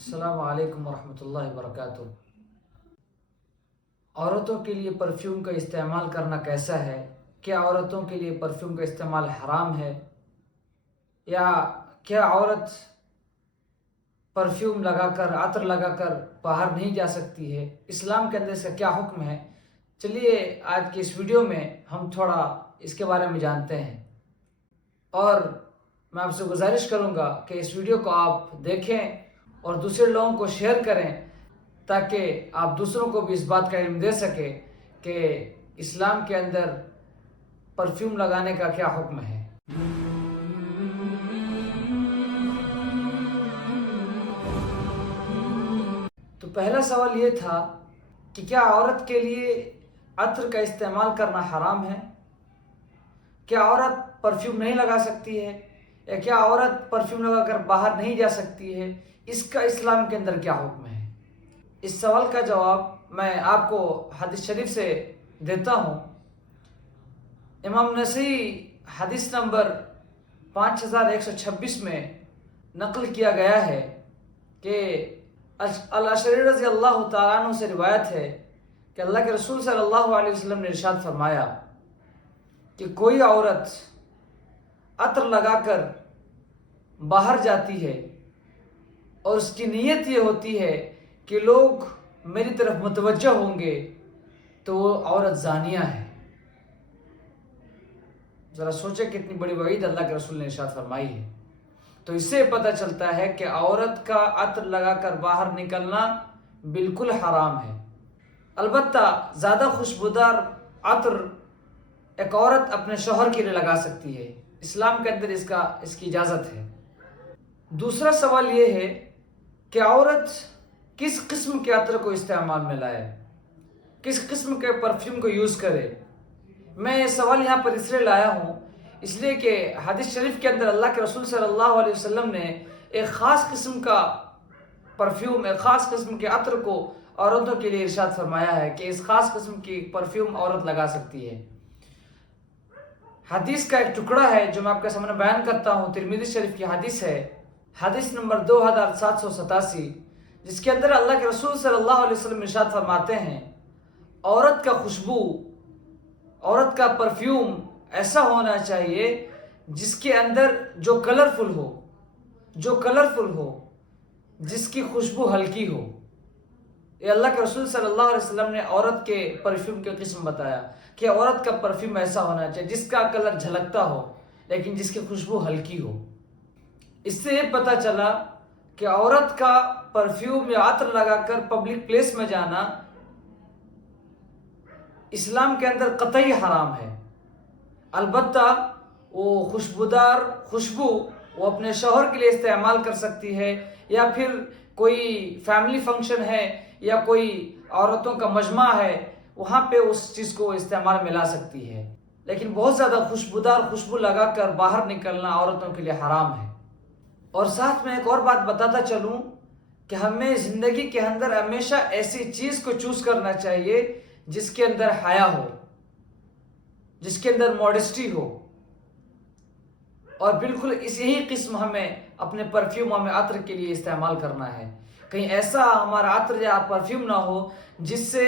السلام علیکم ورحمۃ اللہ وبرکاتہ۔ عورتوں کے لیے پرفیوم کا استعمال کرنا کیسا ہے؟ کیا عورتوں کے لیے پرفیوم کا استعمال حرام ہے؟ یا کیا عورت پرفیوم لگا کر عطر لگا کر باہر نہیں جا سکتی ہے؟ اسلام کے اندر اس کا کیا حکم ہے؟ چلیے آج کی اس ویڈیو میں ہم تھوڑا اس کے بارے میں جانتے ہیں، اور میں آپ سے گزارش کروں گا کہ اس ویڈیو کو آپ دیکھیں اور دوسرے لوگوں کو شیئر کریں، تاکہ آپ دوسروں کو بھی اس بات کا علم دے سکیں کہ اسلام کے اندر پرفیوم لگانے کا کیا حکم ہے۔ تو پہلا سوال یہ تھا کہ کیا عورت کے لیے عطر کا استعمال کرنا حرام ہے؟ کیا عورت پرفیوم نہیں لگا سکتی ہے؟ یا کیا عورت پرفیوم لگا کر باہر نہیں جا سکتی ہے؟ اس کا اسلام کے اندر کیا حکم ہے؟ اس سوال کا جواب میں آپ کو حدیث شریف سے دیتا ہوں۔ امام نسائی حدیث نمبر 5126 میں نقل کیا گیا ہے کہ الاشعری رضی اللہ تعالیٰ عنہ سے روایت ہے کہ اللہ کے رسول صلی اللہ علیہ وسلم نے ارشاد فرمایا کہ کوئی عورت عطر لگا کر باہر جاتی ہے اور اس کی نیت یہ ہوتی ہے کہ لوگ میری طرف متوجہ ہوں گے، تو وہ عورت زانیہ ہے۔ ذرا سوچے کتنی بڑی وعید اللہ کے رسول نے ارشاد فرمائی ہے۔ تو اس سے پتہ چلتا ہے کہ عورت کا عطر لگا کر باہر نکلنا بالکل حرام ہے۔ البتہ زیادہ خوشبودار عطر ایک عورت اپنے شوہر کے لیے لگا سکتی ہے، اسلام کے اندر اس کی اجازت ہے۔ دوسرا سوال یہ ہے کہ عورت کس قسم کے عطر کو استعمال میں لائے، کس قسم کے پرفیوم کو یوز کرے۔ میں یہ سوال یہاں پر اس لیے لایا ہوں، اس لیے کہ حدیث شریف کے اندر اللہ کے رسول صلی اللہ علیہ وسلم نے ایک خاص قسم کا پرفیوم، ایک خاص قسم کے عطر کو عورتوں کے لیے ارشاد فرمایا ہے کہ اس خاص قسم کی پرفیوم عورت لگا سکتی ہے۔ حدیث کا ایک ٹکڑا ہے جو میں آپ کے سامنے بیان کرتا ہوں، ترمذی شریف کی حدیث ہے، حدیث نمبر 2787، جس کے اندر اللہ کے رسول صلی اللہ علیہ وسلم ارشاد فرماتے ہیں عورت کا خوشبو، عورت کا پرفیوم ایسا ہونا چاہیے جس کے اندر جو کلرفل ہو، جس کی خوشبو ہلکی ہو۔ یہ اللہ کے رسول صلی اللہ علیہ وسلم نے عورت کے پرفیوم کی قسم بتایا کہ عورت کا پرفیوم ایسا ہونا چاہیے جس کا کلر جھلکتا ہو لیکن جس کی خوشبو ہلکی ہو۔ اس سے یہ پتہ چلا کہ عورت کا پرفیوم یا عطر لگا کر پبلک پلیس میں جانا اسلام کے اندر قطعی حرام ہے۔ البتہ وہ خوشبودار خوشبو وہ اپنے شوہر کے لیے استعمال کر سکتی ہے، یا پھر کوئی فیملی فنکشن ہے یا کوئی عورتوں کا مجمع ہے، وہاں پہ اس چیز کو استعمال میں لا سکتی ہے، لیکن بہت زیادہ خوشبودار خوشبو لگا کر باہر نکلنا عورتوں کے لیے حرام ہے۔ اور ساتھ میں ایک اور بات بتاتا چلوں کہ ہمیں زندگی کے اندر ہمیشہ ایسی چیز کو چوز کرنا چاہیے جس کے اندر حیا ہو، جس کے اندر ماڈسٹی ہو، اور بالکل یہی قسم ہمیں اپنے پرفیوم ہمیں عطر کے لیے استعمال کرنا ہے۔ کہیں ایسا ہمارا عطر یا پرفیوم نہ ہو جس سے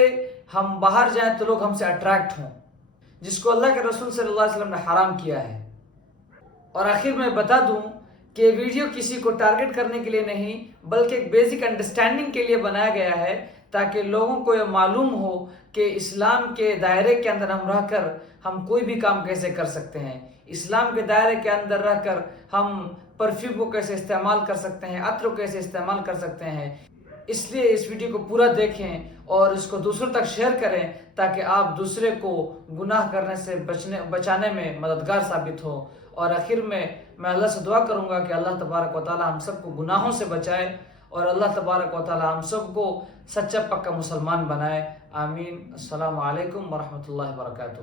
ہم باہر جائیں تو لوگ ہم سے اٹریکٹ ہوں، جس کو اللہ کے رسول صلی اللہ علیہ وسلم نے حرام کیا ہے۔ اور آخر میں بتا دوں کہ ویڈیو کسی کو ٹارگٹ کرنے کے لیے نہیں بلکہ ایک بیسک انڈرسٹینڈنگ کے لیے بنایا گیا ہے، تاکہ لوگوں کو یہ معلوم ہو کہ اسلام کے دائرے کے اندر ہم رہ کر ہم کوئی بھی کام کیسے کر سکتے ہیں، اسلام کے دائرے کے اندر رہ کر ہم پرفیوم کو کیسے استعمال کر سکتے ہیں، عطر کو کیسے استعمال کر سکتے ہیں۔ اس لیے اس ویڈیو کو پورا دیکھیں اور اس کو دوسروں تک شیئر کریں، تاکہ آپ دوسرے کو گناہ کرنے سے بچانے میں مددگار ثابت ہو۔ اور آخر میں اللہ سے دعا کروں گا کہ اللہ تبارک و تعالی ہم سب کو گناہوں سے بچائے، اور اللہ تبارک و تعالی ہم سب کو سچا پکا مسلمان بنائے۔ آمین۔ السلام علیکم ورحمۃ اللہ وبرکاتہ۔